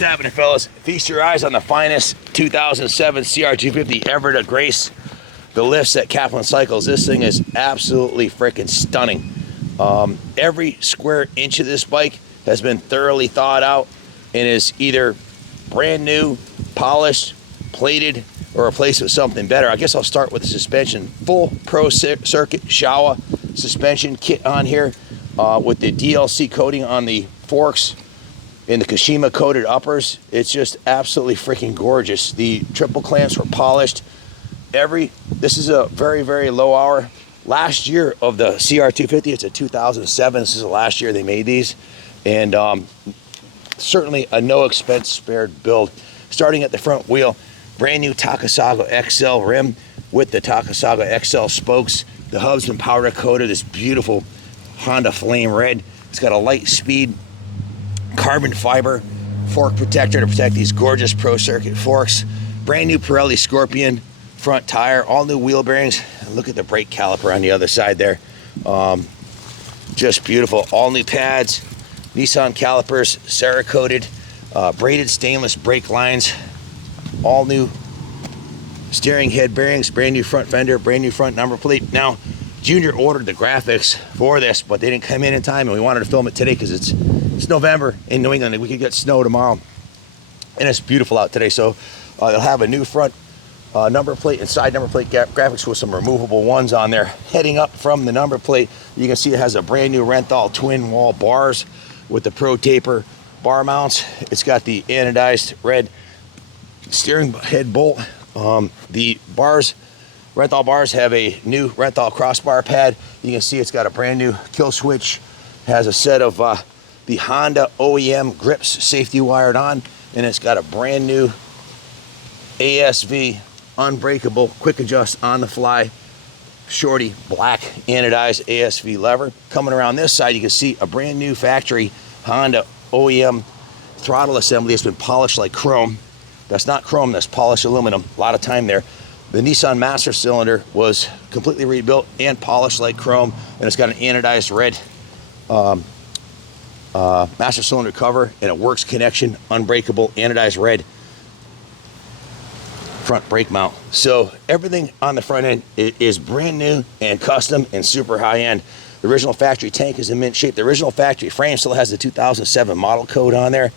happening, fellas? Feast your eyes on the finest 2007 CR250 ever to grace the lifts at Kaplan Cycles. This thing is absolutely freaking stunning. Every square inch of this bike has been thoroughly thought out and is either brand new, polished, plated, or replaced with something better. I guess I'll start with the suspension. Full Pro Circuit Showa suspension kit on here with the DLC coating on the forks and the Kashima coated uppers. It's just absolutely freaking gorgeous. The triple clamps were polished. This is a very, very low hour. Last year of the CR250, it's a 2007. This is the last year they made these. And certainly a no expense spared build. Starting at the front wheel, brand new Takasago XL rim with the Takasago XL spokes. The hub's been powder coated, this beautiful Honda Flame Red. It's got a light speed carbon fiber fork protector to protect these gorgeous Pro Circuit forks. Brand new Pirelli Scorpion front tire, all new wheel bearings. Look at the brake caliper on the other side there. Just beautiful. All new pads, Nissan calipers, Cerakoted, braided stainless brake lines, all new steering head bearings, brand new front fender, brand new front number plate. Now, Junior ordered the graphics for this, but they didn't come in time, and we wanted to film it today because it's November in New England. We could get snow tomorrow, and it's beautiful out today. So they'll have a new front number plate and side number plate graphics with some removable ones on there. Heading up from the number plate, you can see it has a brand new Renthal twin wall bars with the Pro Taper bar mounts. It's got the anodized red steering head bolt. The bars, Renthal bars, have a new Renthal crossbar pad. You can see it's got a brand new kill switch. Has a set of the Honda OEM grips safety wired on, and it's got a brand new ASV unbreakable quick adjust on the fly shorty black anodized ASV lever. Coming around this side, you can see a brand new factory Honda OEM throttle assembly. It's been polished like chrome. That's not chrome, that's polished aluminum. A lot of time there. The Nissan Master Cylinder was completely rebuilt and polished like chrome, and it's got an anodized red Master Cylinder cover and a works connection unbreakable anodized red front brake mount. So everything on the front end is brand new and custom and super high end. The original factory tank is in mint shape. The original factory frame still has the 2007 model code on there.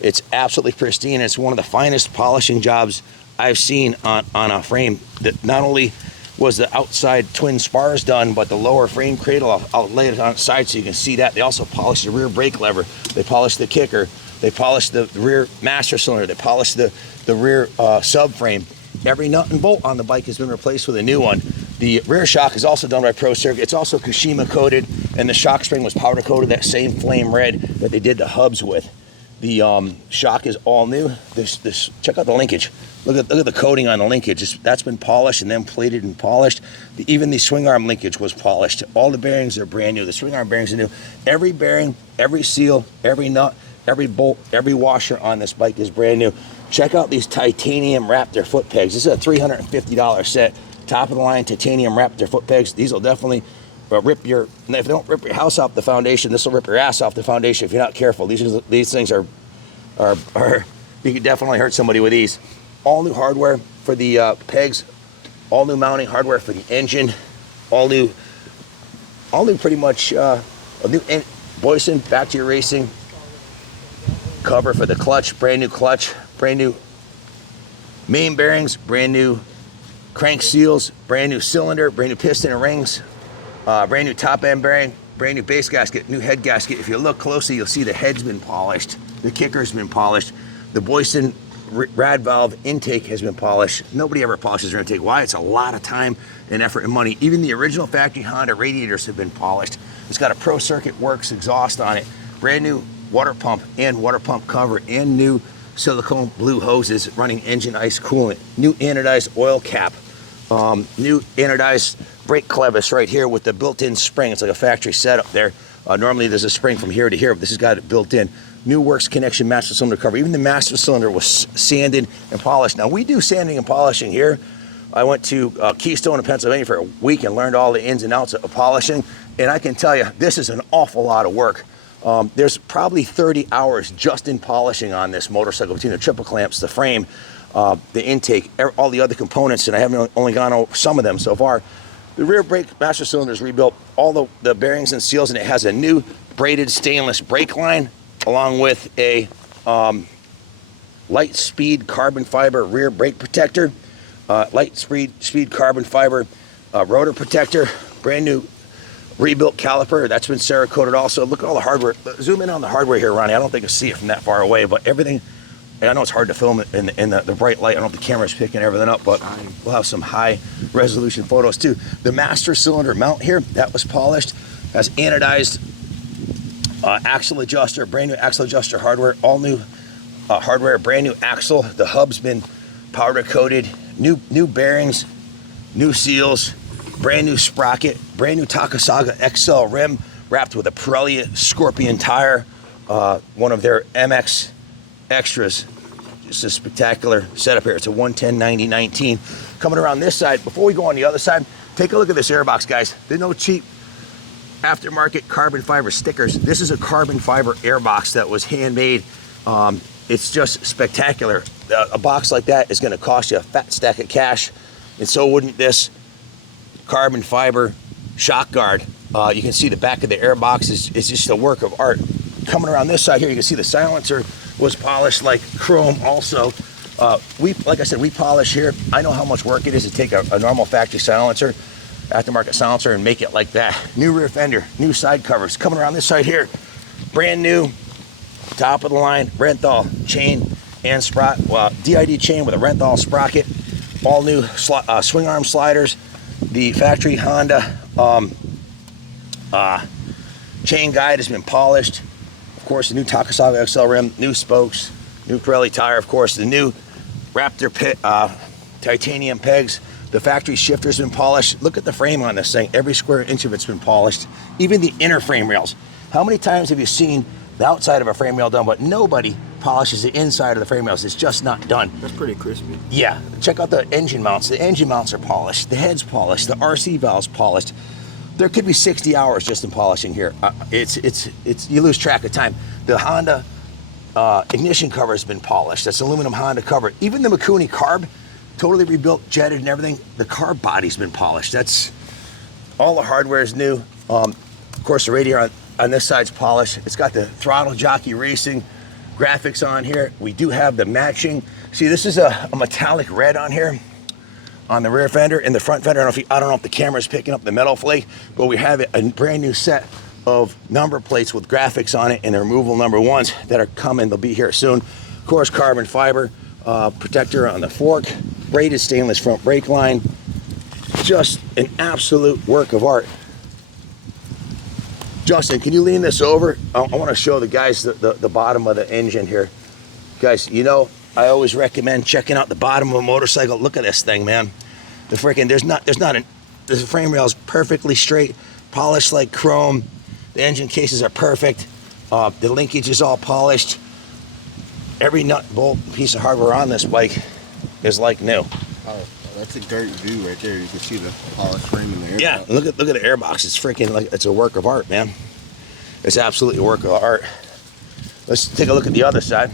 It's absolutely pristine. It's one of the finest polishing jobs I've seen on a frame. That not only was the outside twin spars done, but the lower frame cradle, I'll lay it on its side so you can see that. They also polished the rear brake lever. They polished the kicker. They polished the rear master cylinder. They polished the rear subframe. Every nut and bolt on the bike has been replaced with a new one. The rear shock is also done by Pro Circuit. It's also Kashima coated, and the shock spring was powder coated, that same flame red that they did the hubs with. The shock is all new. Check out the linkage. Look at the coating on the linkage. That's been polished and then plated and polished. Even the swing arm linkage was polished. All the bearings are brand new. The swing arm bearings are new. Every bearing, every seal, every nut, every bolt, every washer on this bike is brand new. Check out these titanium Raptor foot pegs. This is a $350 set. Top of the line titanium Raptor foot pegs. These will definitely rip your, if they don't rip your house off the foundation, this will rip your ass off the foundation if you're not careful. These things are you can definitely hurt somebody with these. All new hardware for the pegs, all new mounting hardware for the engine, all new pretty much a new Boyson Back to Your Racing cover for the clutch, brand new main bearings, brand new crank seals, brand new cylinder, brand new piston and rings, brand new top end bearing, brand new base gasket, new head gasket. If you look closely, you'll see the head's been polished, the kicker's been polished, the Boyson rad valve intake has been polished. Nobody ever polishes their intake. Why? It's a lot of time and effort and money. Even the original factory Honda radiators have been polished. It's got a Pro Circuit Works exhaust on it, brand new water pump and water pump cover, and new silicone blue hoses running engine ice coolant, new anodized oil cap, new anodized brake clevis right here with the built-in spring. It's like a factory setup there. Normally there's a spring from here to here, but this has got it built in. New works connection master cylinder cover. Even the master cylinder was sanded and polished. Now we do sanding and polishing here. I went to Keystone in Pennsylvania for a week and learned all the ins and outs of polishing, and I can tell you this is an awful lot of work. There's probably 30 hours just in polishing on this motorcycle, between the triple clamps, the frame, the intake, all the other components, and I haven't only gone over some of them so far. The rear brake master cylinder is rebuilt, all the bearings and seals, and it has a new braided stainless brake line, along with a light speed carbon fiber rear brake protector, light speed carbon fiber rotor protector, brand new rebuilt caliper that's been Cerakoted also. Look at all the hardware. Zoom in on the hardware here, Ronnie. I don't think I see it from that far away, but everything, and I know it's hard to film it in the bright light. I don't know if the camera's picking everything up, but we'll have some high resolution photos too. The master cylinder mount here, that was polished, has anodized axle adjuster, brand new axle adjuster hardware, all new hardware, brand new axle. The hub's been powder coated, new bearings, new seals, brand new sprocket, brand new Takasaga XL rim wrapped with a Pirelli Scorpion tire, one of their MX extras. Just a spectacular setup here. It's a 110/90/19. Coming around this side, before we go on the other side, take a look at this airbox, guys. There's no cheap aftermarket carbon fiber stickers. This is a carbon fiber airbox that was handmade. It's just spectacular. A box like that is going to cost you a fat stack of cash, and so wouldn't this carbon fiber shock guard. You can see the back of the airbox is just a work of art. Coming around this side here, you can see the silencer was polished like chrome also. Like I said, we polish here. I know how much work it is to take a normal factory silencer, aftermarket silencer, and make it like that. New rear fender, new side covers. Coming around this side here, brand new, top of the line, Renthal chain and sprocket, DID chain with a Renthal sprocket, all new swing arm sliders, the factory Honda chain guide has been polished. Of course, the new Takasaga XL rim, new spokes, new Pirelli tire, of course, the new Raptor titanium pegs. The factory shifter's been polished. Look at the frame on this thing. Every square inch of it's been polished. Even the inner frame rails. How many times have you seen the outside of a frame rail done, but nobody polishes the inside of the frame rails? It's just not done. That's pretty crispy. Yeah, check out the engine mounts. The engine mounts are polished. The head's polished. The RC valve's polished. There could be 60 hours just in polishing here. You lose track of time. The Honda ignition cover has been polished. That's aluminum Honda cover. Even the Mikuni carb, totally rebuilt, jetted and everything. The carb body's been polished. That's all the hardware is new. Of course, the radiator on this side's polished. It's got the throttle jockey racing graphics on here. We do have the matching. See, this is a metallic red on here on the rear fender. In the front fender, I don't know if the camera's picking up the metal flake, but we have a brand new set of number plates with graphics on it and the removable number ones that are coming. They'll be here soon. Of course, carbon fiber protector on the fork, braided stainless front brake line. Just an absolute work of art. Justin, can you lean this over? I want to show the guys the bottom of the engine here. Guys, you know, I always recommend checking out the bottom of a motorcycle. Look at this thing, man. The freaking, the frame rail is perfectly straight, polished like chrome. The engine cases are perfect. The linkage is all polished. Every nut, bolt, piece of hardware on this bike is like new. Oh, that's a great view right there. You can see the polished frame in the airbox. Yeah, look at the airbox. It's freaking like, it's a work of art, man. It's absolutely a work of art. Let's take a look at the other side.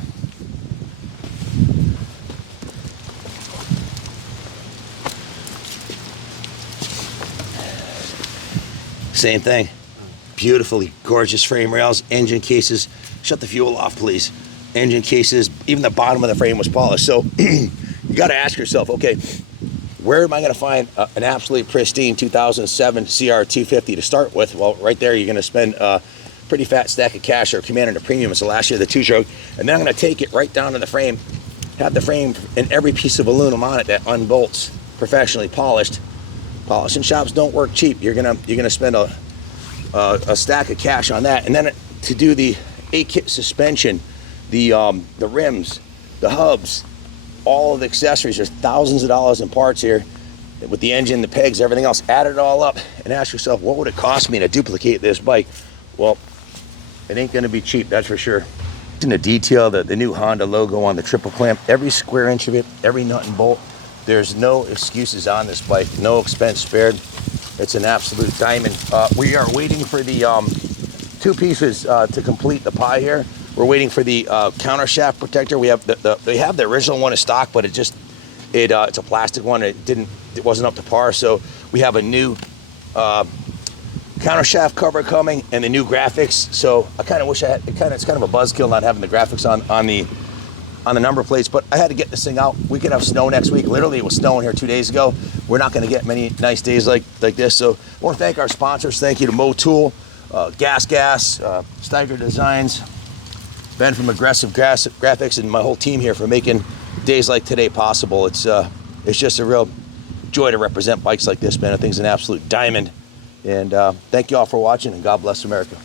Same thing. Beautifully gorgeous frame rails, engine cases. Shut the fuel off, please. Engine cases, even the bottom of the frame was polished. So you got to ask yourself, okay, where am I going to find an absolutely pristine 2007 CR250 to start with? Well, right there, you're going to spend a pretty fat stack of cash or Commander Premium. It's the last year of the two-stroke. And then I'm going to take it right down to the frame, have the frame and every piece of aluminum on it that unbolts, professionally polished. Polishing shops don't work cheap. You're gonna spend a stack of cash on that, and then to do the A-kit suspension, the rims, the hubs, all of the accessories. There's thousands of dollars in parts here with the engine, the pegs, everything else. Add it all up and ask yourself, what would it cost me to duplicate this bike? Well, it ain't gonna be cheap, that's for sure. In the detail, the new Honda logo on the triple clamp, every square inch of it, every nut and bolt. There's no excuses on this bike, no expense spared. It's an absolute diamond. We are waiting for the two pieces to complete the pie here. We're waiting for the counter shaft protector. We have they have the original one in stock, but it's a plastic one. It wasn't up to par, so we have a new counter shaft cover coming and the new graphics. So I kind of wish I had. It's kind of a buzzkill not having the graphics on the number plates, but I had to get this thing out. We could have snow next week. Literally, it was snowing here 2 days ago. We're not going to get many nice days like this. So I want to thank our sponsors. Thank you to Motul, Gas, Steiger Designs, Ben from Aggressive Graphics, and my whole team here for making days like today possible. It's just a real joy to represent bikes like this, man. I think it's an absolute diamond. And thank you all for watching, and God bless America.